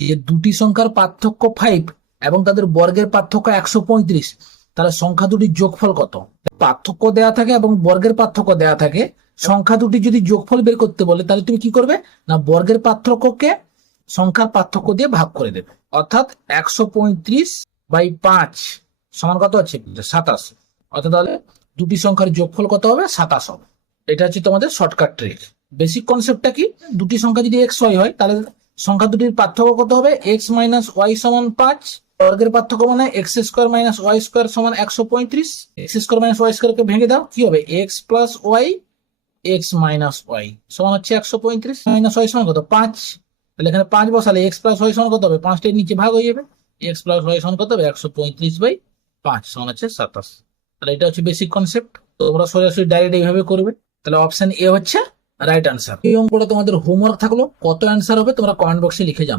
এই দুটি সংখ্যার পার্থক্য 5 এবং তাদের বর্গের পার্থক্য 135, তাহলে সংখ্যা দুটির যোগফল কত? পার্থক্য দেয়া থাকে এবং বর্গের পার্থক্য দেয়া থাকে। সংখ্যা দুটি যদি যোগফল বের করতে বলে তাহলে তুমি কি করবে না, বর্গের পার্থক্যকে সংখ্যার পার্থক্য দিয়ে ভাগ করে দেবে। অর্থাৎ 135/5 সমান কত হচ্ছে 27। অর্থাৎ তাহলে দুটি সংখ্যার যোগফল কত হবে 27 হবে। এটা হচ্ছে তোমাদের শর্টকাট ট্রিক। বেসিক কনসেপ্টটা কি, দুটি সংখ্যা যদি এক্স ওয়াই হয় তাহলে সংখ্যা দুটির পার্থক্য কত হবে, এক্স মাইনাস ওয়াই সমান 5। বর্গের পার্থক্য মানে x square minus y square সমান 135। এক্স স্কোয়ার মাইনাস ওয়াই স্কোয়ারকে ভেঙে দাও, কি হবে x plus y x minus y সমান হচ্ছে 135 মাইনাস ওয়াই সমান কত 5। তাহলে এখানে 5 বসালে এক্স প্লাস ওয়াই সমান কত হবে, 5টার নিচে ভাগ হয়ে যাবে, এক্স প্লাস ওয়াই সমান কত হবে 135/5 সমান হচ্ছে 27। তাহলে এটা হচ্ছে বেসিক কনসেপ্ট। তো তোমরা সরাসরি ডাইরেক্ট এইভাবে করবে। তাহলে অপশন এ হচ্ছে রাইট আনসার। এই অঙ্কটা তোমাদের হোমওয়ার্ক থাকলো, কত অ্যান্সার হবে তোমরা কমেন্ট বক্সে লিখে জানাও।